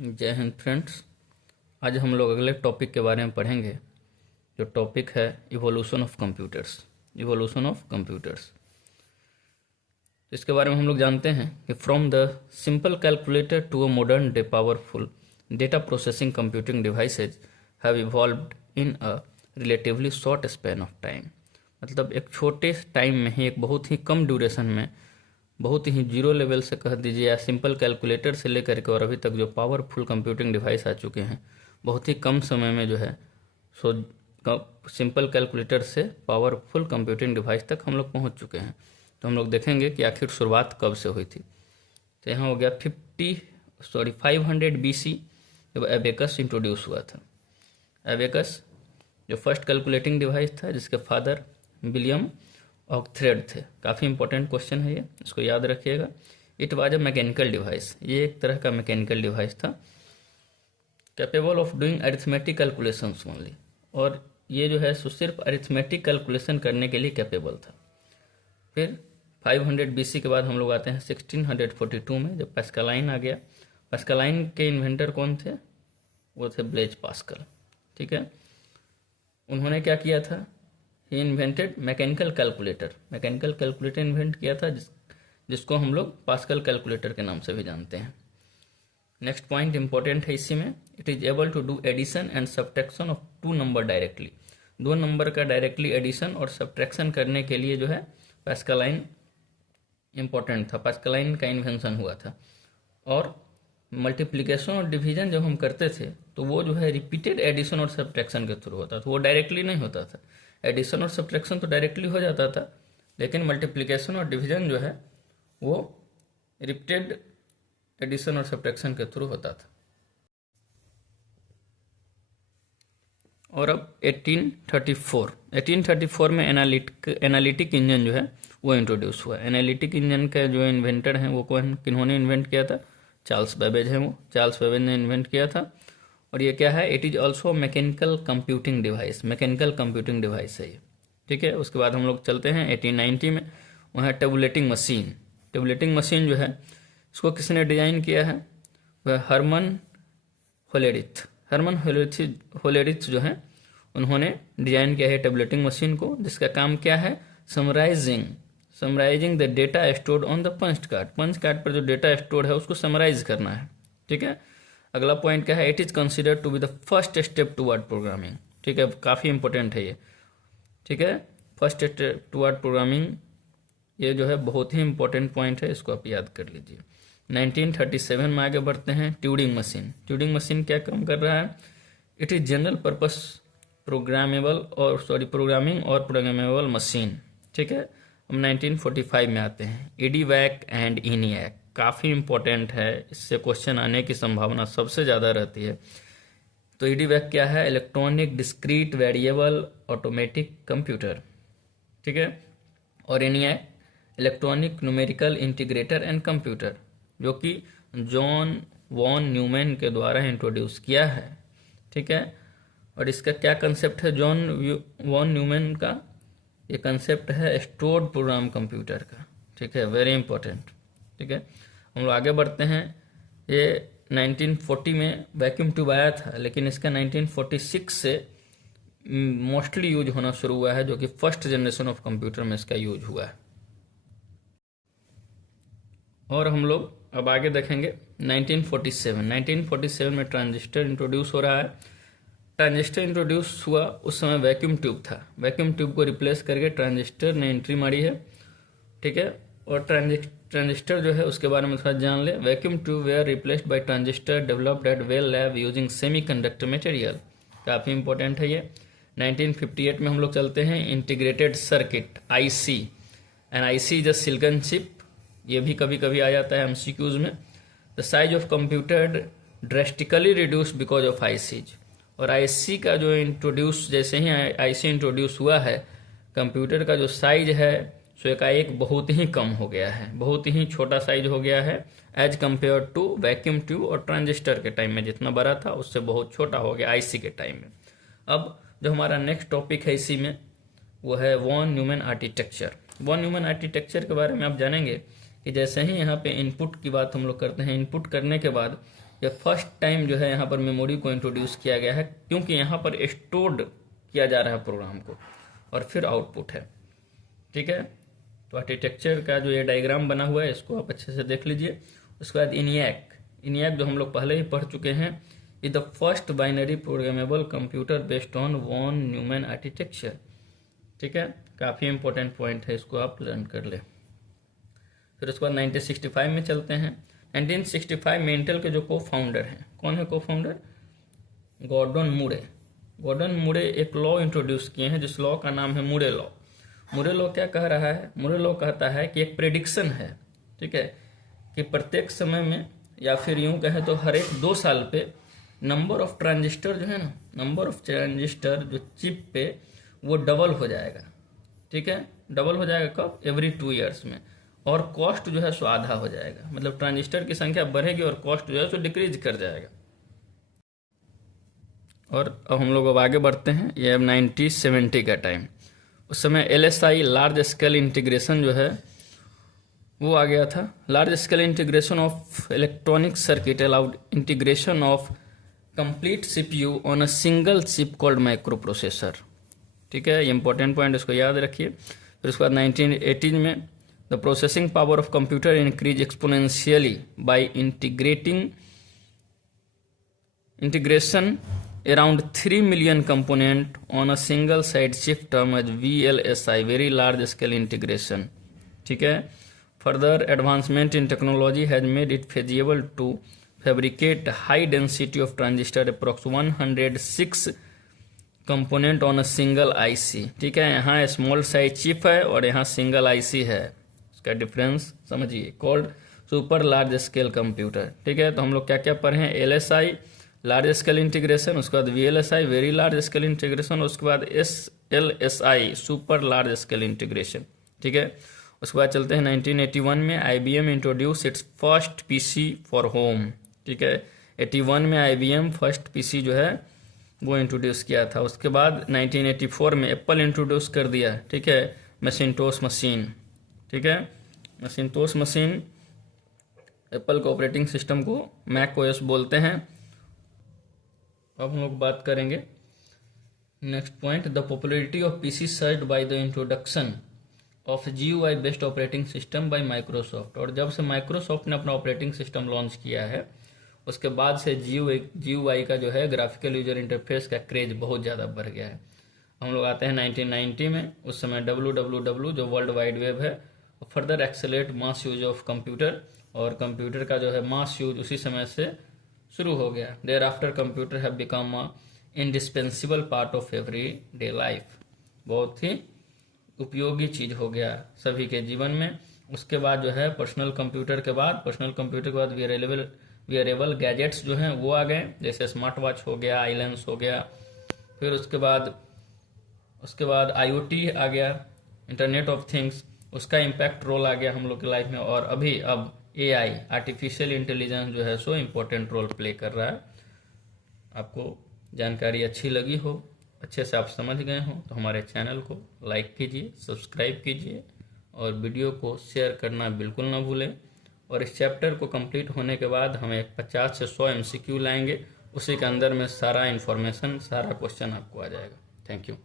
जय हिंद फ्रेंड्स। आज हम लोग अगले टॉपिक के बारे में पढ़ेंगे, जो टॉपिक है evolution of computers. Evolution of computers, इसके बारे में हम लोग जानते हैं कि from the simple calculator to a modern day powerful data processing computing devices have evolved in a relatively short span of time. मतलब एक छोटे टाइम में ही, एक बहुत ही कम ड्यूरेशन में, बहुत ही जीरो लेवल से कह दीजिए या सिंपल कैलकुलेटर से लेकर के और अभी तक जो पावरफुल कंप्यूटिंग डिवाइस आ चुके हैं, बहुत ही कम समय में जो है सो सिंपल कैलकुलेटर से पावरफुल कंप्यूटिंग डिवाइस तक हम लोग पहुंच चुके हैं। तो हम लोग देखेंगे कि आखिर शुरुआत कब से हुई थी। तो यहाँ हो गया 500 BC जब एबेकस इंट्रोड्यूस हुआ था। एबेकस जो फर्स्ट कैलकुलेटिंग डिवाइस था, जिसके फादर विलियम ऑक्थ्रेड थे। काफ़ी इंपॉर्टेंट क्वेश्चन है ये, इसको याद रखिएगा। It was a mechanical device, ये एक तरह का मैकेनिकल डिवाइस था, capable of doing arithmetic calculations only. और ये जो है सो सिर्फ अरिथमेटिक कैलकुलेशन करने के लिए कैपेबल था। फिर 500 BC के बाद हम लोग आते हैं 1642 में, जब पास्कलाइन आ गया। पास्कलाइन के इन्वेंटर कौन थे? वो थे ब्लेज पास्कल। ठीक है, उन्होंने क्या किया था? He invented mechanical calculator. Mechanical calculator invent किया था, जिसको हम लोग पास्कल कैलकुलेटर के नाम से भी जानते हैं। नेक्स्ट पॉइंट इंपॉर्टेंट है इसी में, it is able to do addition and subtraction of two number directly. दो नंबर का डायरेक्टली एडिशन और सब्ट्रैक्शन करने के लिए जो है पास्कलाइन इंपॉर्टेंट था। पास्कलाइन का इन्वेंशन हुआ था। और मल्टीप्लिकेशन और डिवीजन जब हम करते थे तो वो जो है रिपीटेड एडिशन और सब्ट्रैक्शन के थ्रू होता था, वो डायरेक्टली नहीं होता था। एडिशन और सब्ट्रैक्शन तो डायरेक्टली हो जाता था, लेकिन मल्टीप्लिकेशन और डिवीजन जो है वो रिपीटेड एडिशन और सब्ट्रैक्शन के थ्रू होता था। और अब 1834 में एनालिटिक इंजन जो है वो इंट्रोड्यूस हुआ। एनालिटिक इंजन का जो इन्वेंटर हैं वो किन्होंने इन्वेंट किया था? चार्ल्स बेबेज हैं, वो चार्ल्स बेबेज ने इन्वेंट किया था। और ये क्या है? It is also mechanical computing device. Mechanical computing device है ये। ठीक है, उसके बाद हम लोग चलते हैं 1890 में, वहाँ टेबुलेटिंग मशीन। टेबुलेटिंग मशीन जो है इसको किसने डिजाइन किया है? वह हरमन होलेरिथ। हरमन होलेरिथ जो है उन्होंने डिजाइन किया है टेबुलेटिंग मशीन को, जिसका काम क्या है? Summarising the data stored on the punch card. Punch card पर जो डेटा स्टोर है उसको समराइज करना है। ठीक है, अगला पॉइंट क्या है? It is considered to be the first step toward programming. ठीक है, काफ़ी इंपॉर्टेंट है ये। ठीक है, फर्स्ट स्टेप टुवर्ड प्रोग्रामिंग, ये जो है बहुत ही इंपॉर्टेंट पॉइंट है, इसको आप याद कर लीजिए। 1937 में आगे बढ़ते हैं, ट्यूरिंग मशीन। ट्यूरिंग मशीन क्या काम कर रहा है? It is general purpose programming और प्रोग्रामेबल मशीन। ठीक है, हम 1945 में आते हैं, एडीवैक एंड इनियैक। काफ़ी इंपॉर्टेंट है, इससे क्वेश्चन आने की संभावना सबसे ज़्यादा रहती है। तो एडीवैक क्या है? Electronic discrete variable automatic computer. ठीक है, और ENIAC electronic numerical integrator and computer, जो कि जॉन वॉन न्यूमैन के द्वारा इंट्रोड्यूस किया है। ठीक है, और इसका क्या कंसेप्ट है जॉन वॉन न्यूमैन का? ये कंसेप्ट है स्टोर्ड प्रोग्राम कंप्यूटर का। ठीक है, वेरी इंपॉर्टेंट। ठीक है, हम लोग आगे बढ़ते हैं। ये 1940 में वैक्यूम ट्यूब आया था, लेकिन इसका 1946 से मोस्टली यूज होना शुरू हुआ है, जो कि फर्स्ट जनरेशन ऑफ कंप्यूटर में इसका यूज हुआ है। और हम लोग अब आगे देखेंगे 1947 में ट्रांजिस्टर इंट्रोड्यूस हो रहा है। ट्रांजिस्टर इंट्रोड्यूस हुआ उस समय वैक्यूम ट्यूब था। वैक्यूम ट्यूब को रिप्लेस करके ट्रांजिस्टर ने एंट्री मारी है। ठीक है, और ट्रांजिस्टर जो है उसके बारे में थोड़ा जान ले। Vacuum tube were replaced by transistor developed at Bell lab using semiconductor material. काफ़ी इंपॉर्टेंट है ये। 1958 में हम लोग चलते हैं, integrated circuit, IC. And IC is a silicon chip. ये भी कभी कभी आ जाता है एमसीक्यूज में। The size of computer drastically reduce because of ICs. और आईसी का जो इंट्रोड्यूस, जैसे ही आईसी इंट्रोड्यूस हुआ है, कंप्यूटर का जो साइज है सो एकाएक बहुत ही कम हो गया है, बहुत ही छोटा साइज हो गया है as compare to vacuum tube और ट्रांजिस्टर के टाइम में जितना बड़ा था उससे बहुत छोटा हो गया आईसी के टाइम में। अब जो हमारा नेक्स्ट टॉपिक है इसी में, वो है von Neumann architecture. Von Neumann architecture के बारे में आप जानेंगे कि जैसे ही यहाँ पे इनपुट की बात हम लोग करते हैं, इनपुट करने के बाद ये फर्स्ट टाइम जो है यहाँ पर मेमोरी को इंट्रोड्यूस किया गया है, क्योंकि यहाँ पर स्टोर्ड किया जा रहा है प्रोग्राम को और फिर आउटपुट है। ठीक है, तो आर्किटेक्चर का जो ये डायग्राम बना हुआ है इसको आप अच्छे से देख लीजिए। उसके बाद इनियाक जो हम लोग पहले ही पढ़ चुके हैं, is the first binary programmable computer based on von Neumann architecture. ठीक है, काफ़ी इंपॉर्टेंट पॉइंट है, इसको आप लर्न कर ले। फिर उसके बाद 1965 में चलते हैं। 1965 में इंटेल के जो को फाउंडर हैं, कौन है को फाउंडर? गॉर्डन मूरे। गॉर्डन मूरे एक लॉ इंट्रोड्यूस किए हैं जिस लॉ का नाम है मूरे लॉ। मूरे लॉ क्या कह रहा है? मूरे लॉ कहता है कि एक प्रेडिक्शन है, ठीक है, कि प्रत्येक समय में या फिर यूं कहें तो हर एक 2 साल पे नंबर ऑफ ट्रांजिस्टर जो है ना, नंबर ऑफ ट्रांजिस्टर जो चिप पे वो डबल हो जाएगा। ठीक है, डबल हो जाएगा कब? एवरी 2 ईयर्स में। और कॉस्ट जो है सो आधा हो जाएगा, मतलब ट्रांजिस्टर की संख्या बढ़ेगी और कॉस्ट जो है सो डिक्रीज कर जाएगा। और अब हम लोग अब आगे बढ़ते हैं। ये अब 1970 का टाइम, उस समय LSI लार्ज स्केल इंटीग्रेशन जो है वो आ गया था। Large scale integration of electronic circuit allowed integration of complete CPU on a single chip called micro processor. ठीक है, ये इंपॉर्टेंट पॉइंट, इसको याद रखिए। फिर उसके बाद 1980 में the processing power of computer increase exponentially bye integration around 3 million component on a single side chip term as VLSI, very large scale integration. ठीक है, further advancement in technology has made it feasible to fabricate high density of transistor approx 106 component on a single IC. ठीक है, यहाँ small size chip है और यहाँ single IC है, इसका डिफरेंस समझिए, called super large scale computer. ठीक है, तो हम लोग क्या क्या पढ़े हैं? LSI लार्ज स्केल इंटीग्रेशन, उसके बाद VLSI very large scale integration, उसके बाद SLSI super large scale integration. ठीक है, उसके बाद चलते हैं 1981 में IBM introduce it's first PC for home. ठीक है, 81 में IBM फर्स्ट PC जो है वो इंट्रोड्यूस किया था। उसके बाद 1984 में एप्पल इंट्रोड्यूस कर दिया। ठीक है, मैकिन्टोश मशीन। ठीक है, मैकिन्टोश मशीन एप्पल के ऑपरेटिंग सिस्टम को macOS बोलते हैं। अब हम लोग बात करेंगे next point, the popularity of PC surged by the introduction of GUI based operating system by Microsoft. और जब से माइक्रोसॉफ्ट ने अपना ऑपरेटिंग सिस्टम लॉन्च किया है उसके बाद से GUI का जो है ग्राफिकल यूजर इंटरफेस का क्रेज बहुत ज़्यादा बढ़ गया है। हम लोग आते हैं 1990 में, उस समय WWW जो वर्ल्ड वाइड वेब है further accelerate mass use of computer, और कंप्यूटर का जो है मास यूज उसी समय से शुरू हो गया। Thereafter computer have become a indispensable part of everyday life, बहुत ही उपयोगी चीज हो गया सभी के जीवन में। उसके बाद जो है पर्सनल कंप्यूटर के बाद वेयरेबल गैजेट्स जो हैं वो आ गए, जैसे स्मार्ट वॉच हो गया, आईलेंस हो गया। फिर उसके बाद IoT आ गया, इंटरनेट ऑफ थिंग्स, उसका इम्पैक्ट रोल आ गया हम लोग की लाइफ में। और अब AI आर्टिफिशियल इंटेलिजेंस जो है सो इम्पोर्टेंट रोल प्ले कर रहा है। आपको जानकारी अच्छी लगी हो, अच्छे से आप समझ गए हो तो हमारे चैनल को लाइक कीजिए, सब्सक्राइब कीजिए और वीडियो को शेयर करना बिल्कुल ना भूलें। और इस चैप्टर को कंप्लीट होने के बाद हम एक 50 से 100 MCQ लाएंगे, उसी के अंदर में सारा इन्फॉर्मेशन, सारा क्वेश्चन आपको आ जाएगा। Thank you.